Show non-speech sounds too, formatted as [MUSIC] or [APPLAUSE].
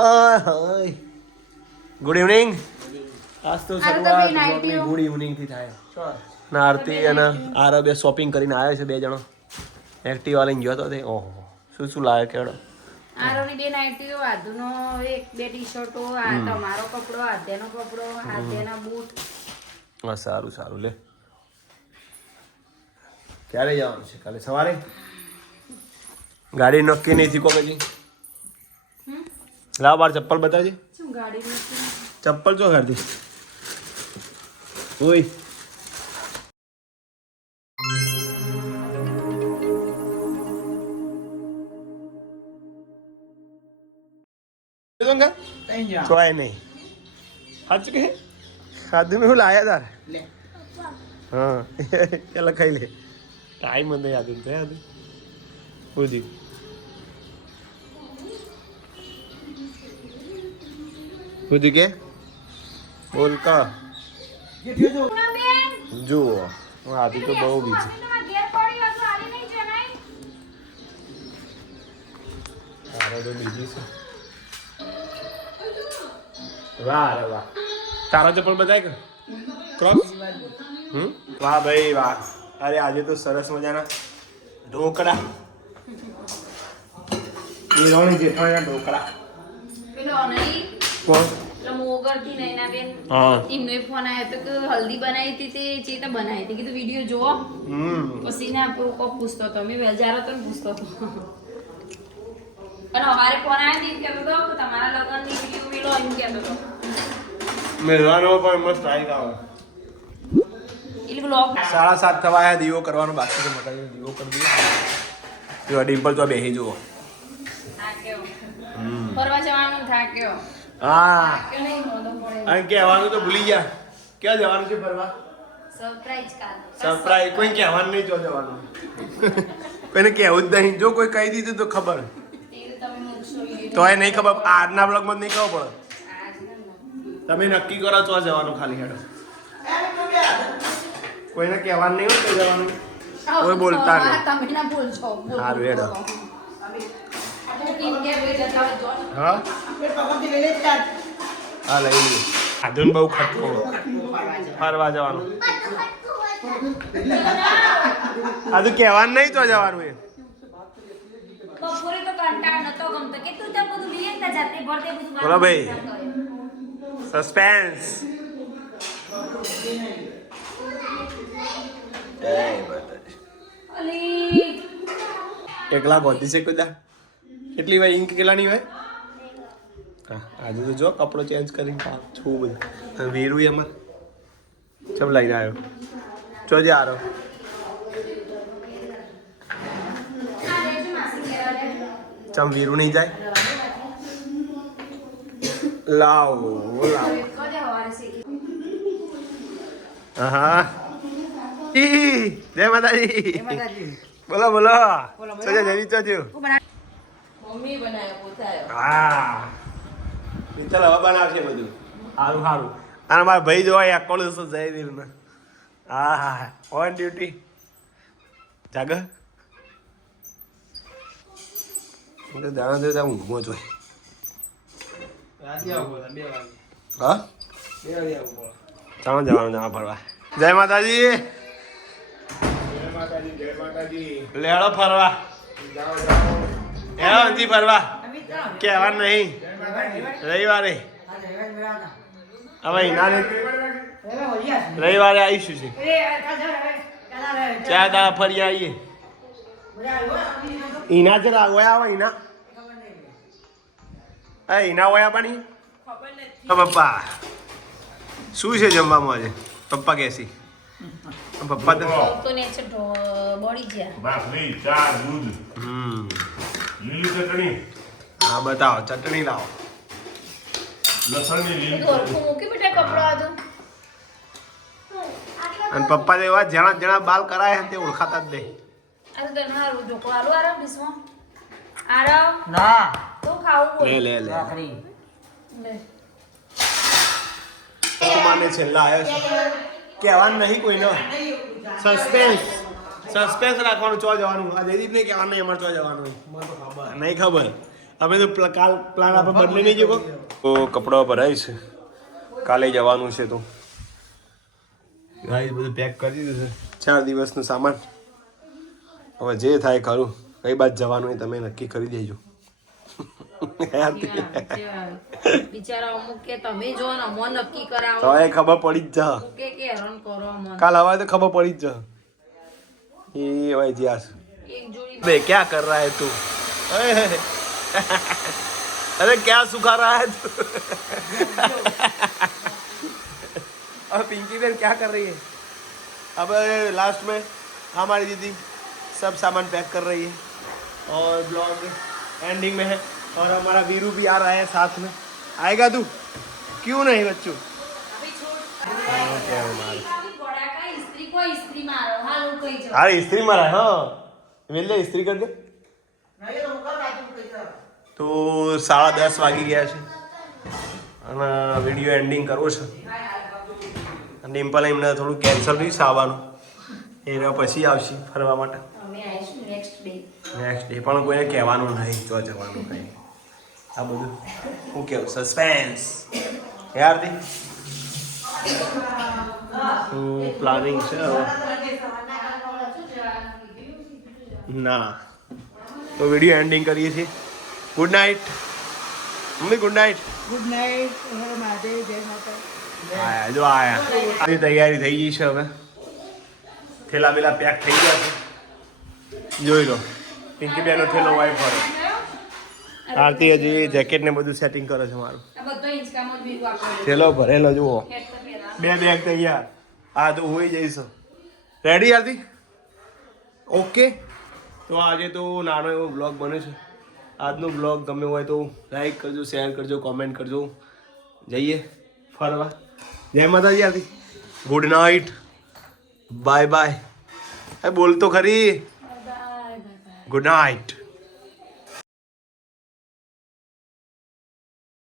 હાય. Good evening આજ તો શરૂઆત ગુડ ઇવનિંગથી થાય. ના આરતી અને આરબે શોપિંગ કરીને આવ્યા છે બે જણો. એક્ટિવા લઈને ગયો તો તે. ઓહો શું શું લાવે કેડો આરોની બે નાઇટીઓ આધુનો એક બે ટી શર્ટો આ તમારો કપડો આધ્યાનો કપડો આધ્યાના બૂટ. હા સારું સારું લે. ક્યારે જવાનું છે? કાલે સવારે? ગાડી નક્કી નહીં થયું કોઈ? લાવ બાર ચપ્પલ બતાવજે. ચપ્પલ જો કરતી ઓય. ચોય નહીં. સાચું કે? ખાધું મેં લાયા તાર. હા. [LAUGHS] એ લખાઈ લે. ટાઈમ નહીં યાદ તો યાદ. બુધી બુધી કે બોલ કા જુઓ આદિ તો બહુ બીજી છે વાહ રે વાહ તારા ચપ્પલ બતાય કે હમ વાહ ભાઈ વાહ અરે આજે તો સરસ મજાના ઢોકળા ઢોકળા કોણ? મોગરથી નૈના બેન. એમનો ફોન આવ્યો તો કે હલ્દી બનાવી હતી તે ચેતા બનાવી હતી. કીધું વીડિયો જોવો પછી ના પૂરું કોક પૂછતો હતો. મેં વેજારો હતો પૂછતો હતો. અને અમારે ફોન આવ્યો એમ કહેતો હતો કે તમારા લગ્નની વીડિયો મેળો એમ કહેતો હતો. મેળવાનો પણ મસ્ત આવી. આવે સાડા સાત થવા દીવો કરવાનો બાકી છે દીવો કરી ડિમ્પલ તો બેસી જુઓ. ફરવા જવાનું થાક્યો. હા. અને કહેવાનું તો ભૂલી ગયા ક્યાં જવાનું છે ફરવા સરપ્રાઈઝ કોઈ કહેવાનું નહીં જો જવાનું કોઈને કહેવું જ નહીં જો કોઈ કહી દીધું તો ખબર તે એ નહીં ખબર આજના બ્લોગમાં નહીં ખબર પડે તમે નક્કી કરો તો જવાનું ખાલી હેડો કોઈને કહેવાનું નહીં હોય જવાનું કોઈ બોલતા નહીં. સારું હેડો. હું. હા? હા લઈ લઈએ. આધુન બહુ ખટકો. ફરવા જવાનું. આધુ કહેવાનું નહીં તો જવાનું એ. બપોરે તો કંટાળ નતો ગમતો. કે તું ત્યાં બધું? લઈએ ને જાતે ભરતે બધું બોલો ભાઈ. સસ્પેન્સ એકલા ગોતી છે કુદા? કેટલી ભાઈ ઇંક કેટલાની ભાઈ? હા આજે તો જો કપડો ચેન્જ કરીને છું બધું. વીરું એમાં ચમ લઈને આવ્યો? જો જે આરો. ચમ વીરું નહીં જાય? લાવ લાવ. હા ઈ જય માતાજી. બોલો બોલો. ચોજો જરી ચોજો મમ્મી બનાવ્યો પોતાયો હા. મિત્ર હવે બનાવશે બધું? સારું સારું. અને મારા ભાઈ જોવા એકોળ દિવસો જયવીર ને. હા હા ઓન ડ્યુટી જાગ. દાણા જોઈ ત્યાં ઊંઘમાં જોઈ હા? ચાલો જવાનું જવા ફરવા. જય માતાજી. લેડો ફરવા. હેડો અંજી ફરવા? કહેવા નહીં. રવિવારે. હવે ના રવિવારે આવીશું છે. ચાર દાડા ફરી આવીએ. ઈના જરા ઓયા આવે ઈના. એ ઈના ઓયા પાણી તો પપ્પા. શું છે જમવામાં આજે? પપ્પા કેસી. પપ્પા તો બોડી બળી ભાખરી ચા દૂધ. હમ. લીલી ચટણી. હા બતાવો ચટણી લાવો. લસણની લીલી મૂકી બેટા કપડો હતું અને પપ્પા તો એવા જણા જણા બાલ કરાય હે તે ઓળખાતા જ નહીં. આ તો તને હારું ઢોકળું આરામ ડીશમાં આરામ. ના. તો ખાવું લે લે લે. કુમારને છેલ્લા આવ્યો છે. કહેવાનું નહીં કોઈનો. સસ્પેન્સ સસ્પેન્સ રાખવાનું ચો જવાનું. આ જયદીપ ને કહેવાનું નહીં અમારે ચો જવાનું. નહીં ખબર. અમે તો પ્લ- કાલ પ્લાન આપણે બદલી નહીં જવો તો કપડાં ભરાય છે. કાલે જવાનું છે તો. ગાઈસ બધું પેક કરી દીધું છે. ચાર દિવસનું સામાન. હવે જે થાય ખરું. કઈ બાદ જવાનું હોય તમે નક્કી કરી દેજો. બિચારા અમુક કે તમે જો ને અમો નક્કી કરાવો. તો એ ખબર પડી જ જા. કે કે કાલ હવે તો ખબર પડી જ જા. ये भाई इतिहास। बे क्या कर रहा है तू? [LAUGHS] अरे क्या सुखा रहा है तू? [LAUGHS] अब पिंकी बेर क्या कर रही है? अब लास्ट में हमारी दीदी सब सामान पैक कर रही है और ब्लॉग एंडिंग में है और हमारा वीरू भी आ रहा है साथ में। आएगा तू? क्यों नहीं बच्चों? हाँ, અરે ઇસ્ત્રી મારા હા. વેલે ઇસ્ત્રી કરી દે. તો સાડા દસ વાગી ગયા છે. અને વીડિયો એન્ડિંગ કરવો છે. ડિમ્પલ એમને થોડું કેન્સલ થયું સાવાનું. એના પછી આવશે ફરવા માટે. નેક્સ્ટ ડે પણ કોઈને કહેવાનું નહીં તો જવાનું નહીં આ બધું. શું કેવું સસ્પેન્સ યાર પ્લાનિંગ છે હવે? ના. તો વીડિયો એન્ડિંગ કરીએ છીએ. Good night mummy good night good night Mahadev જય માતા આયા જો આયા. આની તૈયારી થઈ ગઈ છે હવે. થેલા બેલા પેક થઈ ગયા છે. જોઈ લો. પિંકી બેનો થેલો વાઈફ હોય આરતી હજી જેકેટ ને બધું સેટિંગ કરે છે મારું. થેલો ભરેલો જુઓ. બે બેગ તૈયાર. હા તો હોઈ જઈશું. રેડી આરતી? ઓકે તો આજે તો નાનો એવો બ્લોગ બન્યો છે. આજનો બ્લોગ ગમે હોય તો લાઈક કરજો શેર કરજો કોમેન્ટ કરજો. જઈએ ફરવા. જય માતાજી આરતી. ગુડ નાઇટ બાય બાય એ બોલ તો ખરી. Good night